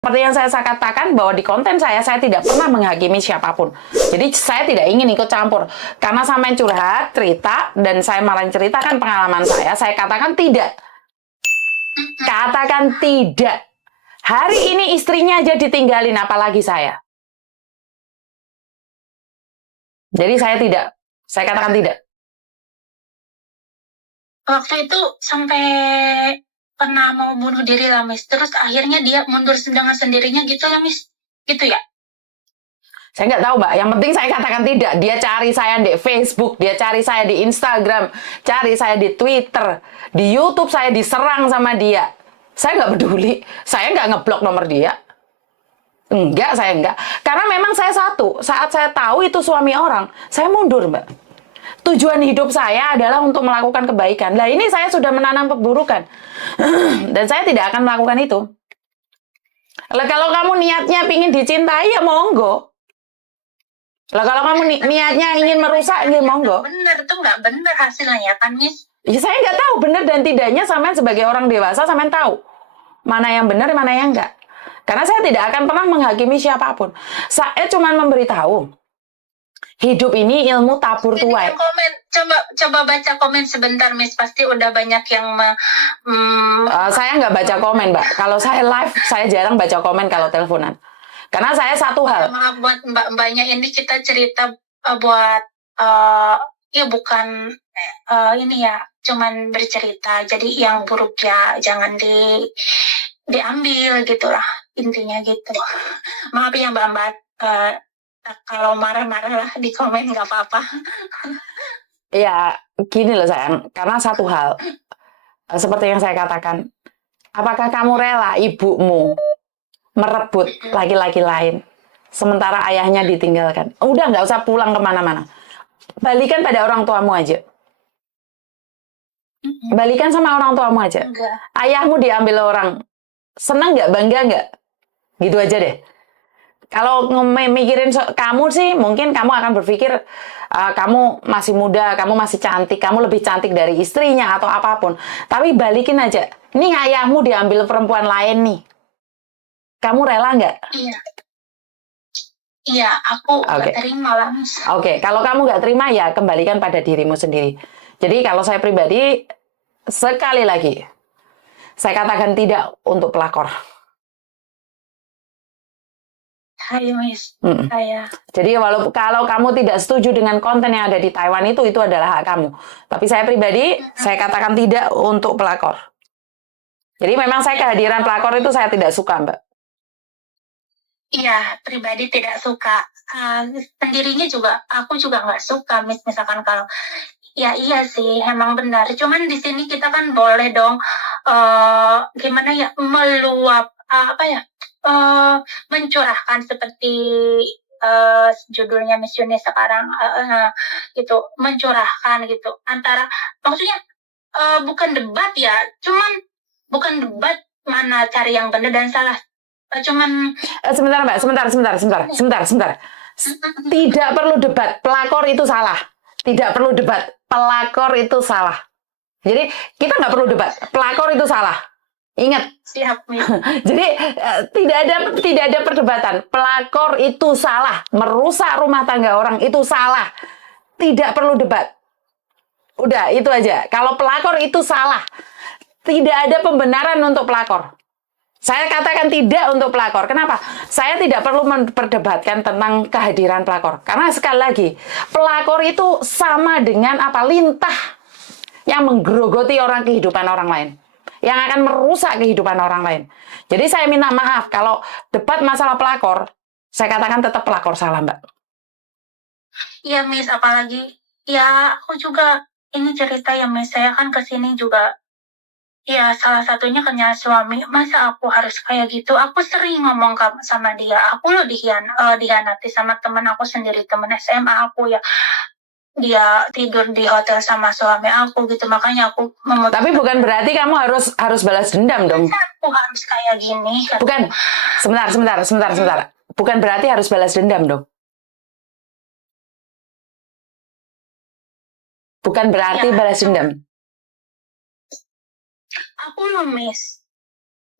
Seperti yang saya katakan bahwa di konten saya tidak pernah menghakimi siapapun. Jadi saya tidak ingin ikut campur. Karena sampai curhat, cerita, dan saya malah ceritakan pengalaman saya katakan tidak. Katakan tidak. Hari ini istrinya aja ditinggalin, apalagi saya. Jadi saya katakan tidak. Waktu itu sampai pernah mau bunuh diri lah, Miss. Terus akhirnya dia mundur dengan sendirinya gitu lah, Miss. Gitu ya? Saya nggak tahu, Mbak. Yang penting saya katakan tidak. Dia cari saya di Facebook, dia cari saya di Instagram, cari saya di Twitter, di YouTube saya diserang sama dia. Saya nggak peduli. Saya nggak ngeblok nomor dia. Enggak, saya enggak. Karena memang saya satu. Saat saya tahu itu suami orang, saya mundur, Mbak. Tujuan hidup saya adalah untuk melakukan kebaikan. Nah, ini saya sudah menanam keburukan. Dan saya tidak akan melakukan itu. Lah, kalau kamu niatnya ingin dicintai, ya monggo. Lah, kalau kamu niatnya ingin merusak, ya monggo. Bener, itu nggak bener hasilnya kan, Miss? Ya, saya nggak tahu benar dan tidaknya, sampean sebagai orang dewasa, sampean tahu mana yang benar, mana yang enggak. Karena saya tidak akan pernah menghakimi siapapun. Saya cuma memberitahu, hidup ini ilmu tabur tuai. Komen, coba baca komen sebentar, Miss. Pasti udah banyak yang saya nggak baca komen, Mbak. Kalau saya live, saya jarang baca komen kalau teleponan. Karena saya satu hal. Maaf buat mbak-mbaknya, ini kita cerita buat ya bukan ini ya, cuman bercerita. Jadi yang buruk ya jangan diambil gitulah, intinya gitu. Maaf ya mbak-mbak, kalau marah-marah lah di komen, nggak apa-apa. Ya, gini loh sayang. Karena satu hal, seperti yang saya katakan, apakah kamu rela ibumu merebut laki-laki lain, sementara ayahnya ditinggalkan? Udah nggak usah pulang kemana-mana. Balikan pada orang tuamu aja. Balikan sama orang tuamu aja. Enggak. Ayahmu diambil orang. Senang nggak? Bangga nggak? Gitu aja deh. Kalau mikirin kamu sih, mungkin kamu akan berpikir kamu masih muda, kamu masih cantik, kamu lebih cantik dari istrinya atau apapun. Tapi balikin aja. Nih ayahmu diambil perempuan lain nih. Kamu rela nggak? Iya. Iya, aku nggak terima lah, Miss. Oke, kalau kamu nggak terima, ya kembalikan pada dirimu sendiri. Jadi kalau saya pribadi, sekali lagi, saya katakan tidak untuk pelakor. Hai, Miss. Saya. Jadi kalau kamu tidak setuju dengan konten yang ada di Taiwan itu adalah hak kamu. Tapi saya pribadi, saya katakan tidak untuk pelakor. Jadi memang saya kehadiran pelakor itu saya tidak suka, Mbak. Iya, pribadi tidak suka. Sendirinya juga, aku juga nggak suka, misalkan kalau, ya iya sih, emang benar. Cuman di sini kita kan boleh dong, gimana ya, meluap, mencurahkan seperti judulnya Miss Yuni sekarang, gitu, mencurahkan gitu. Maksudnya bukan debat ya, cuman bukan debat mana cari yang benar dan salah. Cuman sebentar Mbak, sebentar. Tidak perlu debat, pelakor itu salah. Tidak perlu debat, pelakor itu salah. Jadi kita nggak perlu debat, pelakor itu salah. Ingat. Siap. Jadi tidak ada perdebatan. Pelakor itu salah, merusak rumah tangga orang itu salah. Tidak perlu debat. Udah, itu aja. Kalau pelakor itu salah, tidak ada pembenaran untuk pelakor. Saya katakan tidak untuk pelakor. Kenapa? Saya tidak perlu memperdebatkan tentang kehadiran pelakor. Karena sekali lagi, pelakor itu sama dengan lintah yang menggerogoti kehidupan orang lain. Yang akan merusak kehidupan orang lain. Jadi saya minta maaf kalau debat masalah pelakor, saya katakan tetap pelakor salah, Mbak. Iya, Miss, apalagi ya aku juga ini cerita ya, Miss, saya kan kesini juga. Ya, salah satunya karena suami. Masa aku harus kayak gitu? Aku sering ngomong sama dia. Aku loh dihianati sama temen aku sendiri, temen SMA aku ya. Dia tidur di hotel sama suami aku gitu. Makanya aku Tapi bukan berarti kamu harus balas dendam dong. Masa aku harus kayak gini? Bukan. Sebentar. Bukan berarti harus balas dendam dong. Bukan berarti balas dendam. Aku loh, Miss.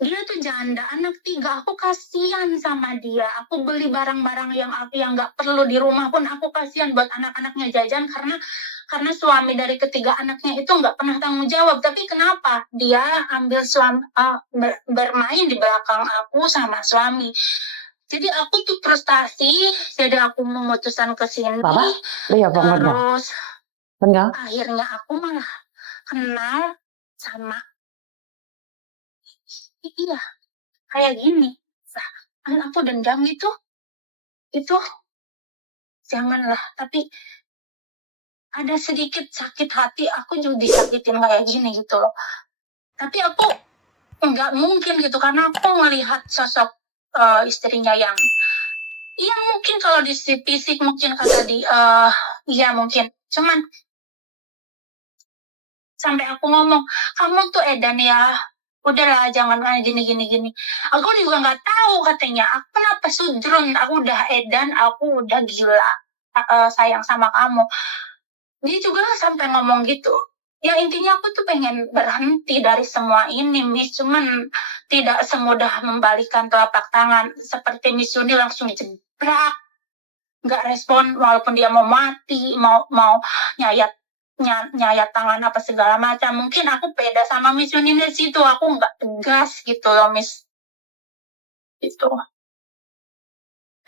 dia tuh janda, anak 3. Aku kasihan sama dia. Aku beli barang-barang yang nggak perlu di rumah pun aku kasihan buat anak-anaknya jajan karena suami dari ketiga anaknya itu nggak pernah tanggung jawab. Tapi kenapa dia ambil bermain di belakang aku sama suami? Jadi aku tuh frustasi, jadi aku memutuskan ke sini. Bapak, iya banget Bang. Terus Enggak. akhirnya aku malah kenal sama iya kayak gini. Nah, kan aku dendam itu janganlah. Tapi ada sedikit sakit hati, aku juga disakitin kayak gini gitu loh. Tapi aku nggak mungkin gitu karena aku melihat sosok istrinya yang iya mungkin kalau di fisik mungkin kata di iya mungkin cuman sampai aku ngomong kamu tuh edan ya udahlah jangan gini aku juga nggak tahu katanya aku kenapa sudrun aku udah edan aku udah gila sayang sama kamu dia juga sampai ngomong gitu ya intinya aku tuh pengen berhenti dari semua ini Miss cuman tidak semudah membalikan telapak tangan seperti Miss Yuni langsung jebrak nggak respon walaupun dia mau mati mau nyayat nyayat tangan apa segala macam mungkin aku beda sama Miss Yuni di situ aku nggak tegas gitu loh Miss itu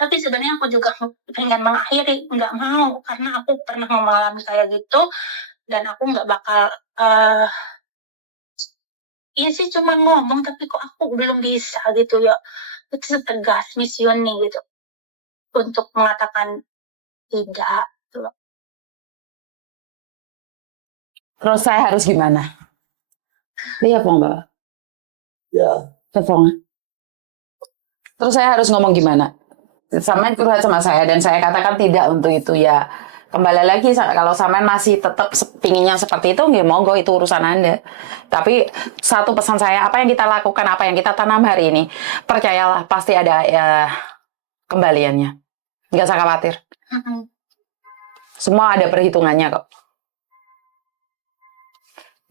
tapi sebenarnya aku juga pengen mengakhiri nggak mau karena aku pernah mengalami kayak gitu dan aku nggak bakal iya sih cuma ngomong tapi kok aku belum bisa gitu ya itu tegas Miss Yuni gitu untuk mengatakan tidak gitu. Terus saya harus gimana? Iya Bang, Mbak. Ya. Bang. Terus saya harus ngomong gimana? Samen curhat sama saya dan saya katakan tidak untuk itu ya. Kembali lagi kalau Samen masih tetap pinginnya seperti itu, nggak monggo itu urusan Anda. Tapi satu pesan saya, apa yang kita lakukan, apa yang kita tanam hari ini, percayalah pasti ada ya, kembaliannya. Nggak usah khawatir. Semua ada perhitungannya kok.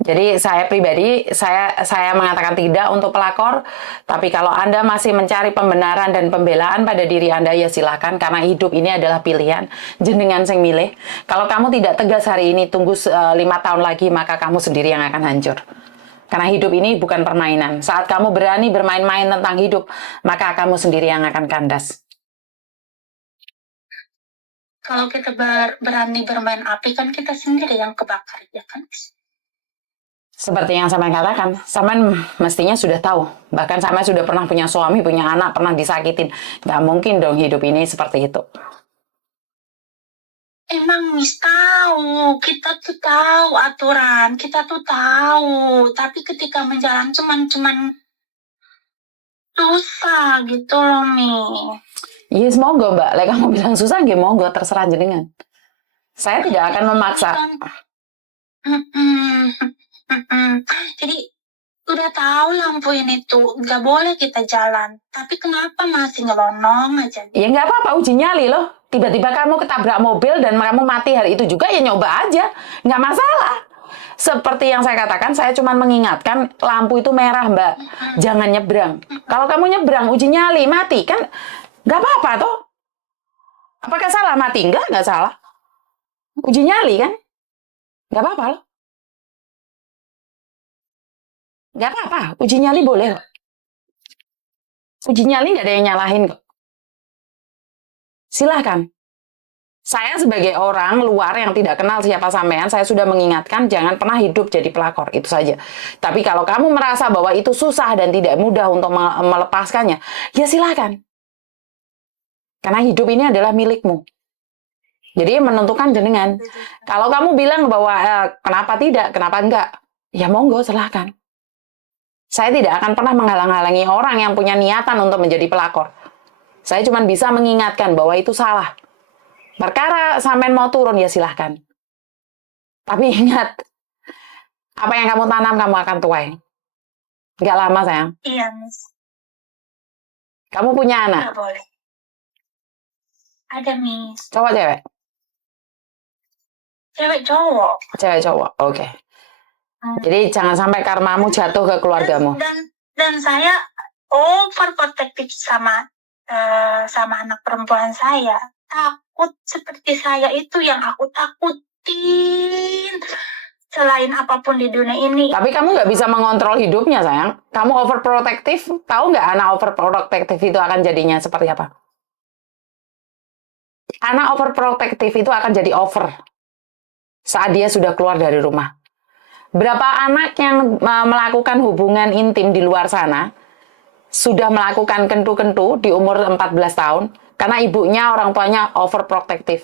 Jadi saya pribadi, saya mengatakan tidak untuk pelakor, tapi kalau Anda masih mencari pembenaran dan pembelaan pada diri Anda, ya silakan, karena hidup ini adalah pilihan, jenengan sing milih. Kalau kamu tidak tegas hari ini, tunggu 5 tahun lagi, maka kamu sendiri yang akan hancur. Karena hidup ini bukan permainan. Saat kamu berani bermain-main tentang hidup, maka kamu sendiri yang akan kandas. Kalau kita berani bermain api, kan kita sendiri yang kebakar, ya kan? Seperti yang Saman katakan, Saman mestinya sudah tahu. Bahkan Saman sudah pernah punya suami, punya anak, pernah disakitin. Gak mungkin dong hidup ini seperti itu. Emang Miss tahu, kita tuh tahu aturan, kita tuh tahu. Tapi ketika menjalan cuman susah gitu loh, Mi. Iya, semoga Mbak. Like kamu bilang susah, ya monggo, terserah jenengan. Saya tidak akan memaksa. Jadi udah tahu lampu ini tuh nggak boleh kita jalan, tapi kenapa masih ngelonong aja? Ya nggak apa-apa, uji nyali loh. Tiba-tiba kamu ketabrak mobil dan kamu mati hari itu juga, ya nyoba aja, nggak masalah. Seperti yang saya katakan, saya cuma mengingatkan lampu itu merah Mbak, jangan nyebrang. Kalau kamu nyebrang, uji nyali, mati kan, nggak apa-apa toh. Apakah salah mati? Nggak salah. Uji nyali kan, nggak apa-apa loh. Nggak apa-apa, uji nyali boleh. Uji nyali nggak ada yang nyalahin kok. Silahkan. Saya sebagai orang luar yang tidak kenal siapa sampean, saya sudah mengingatkan jangan pernah hidup jadi pelakor, itu saja. Tapi kalau kamu merasa bahwa itu susah dan tidak mudah untuk melepaskannya, ya silahkan. Karena hidup ini adalah milikmu. Jadi menentukan jenengan. Kalau kamu bilang bahwa kenapa tidak, kenapa enggak, ya monggo silahkan. Saya tidak akan pernah menghalang-halangi orang yang punya niatan untuk menjadi pelakor. Saya cuma bisa mengingatkan bahwa itu salah. Perkara sampean mau turun, ya silahkan. Tapi ingat, apa yang kamu tanam, kamu akan tuai. Nggak lama, sayang. Iya, Miss. Kamu punya anak? Nggak boleh. Ada, Miss. Cowok, cewek? Cewek, cowok. Cewek, cowok, oke. Jadi jangan sampai karmamu jatuh ke keluargamu. Dan saya overprotective sama anak perempuan saya. Takut seperti saya itu yang aku takutin. Selain apapun di dunia ini. Tapi kamu nggak bisa mengontrol hidupnya, sayang. Kamu overprotective, tahu nggak anak overprotective itu akan jadinya seperti apa? Anak overprotective itu akan jadi over saat dia sudah keluar dari rumah. Berapa anak yang melakukan hubungan intim di luar sana sudah melakukan kentu-kentu di umur 14 tahun karena ibunya, orang tuanya overprotective.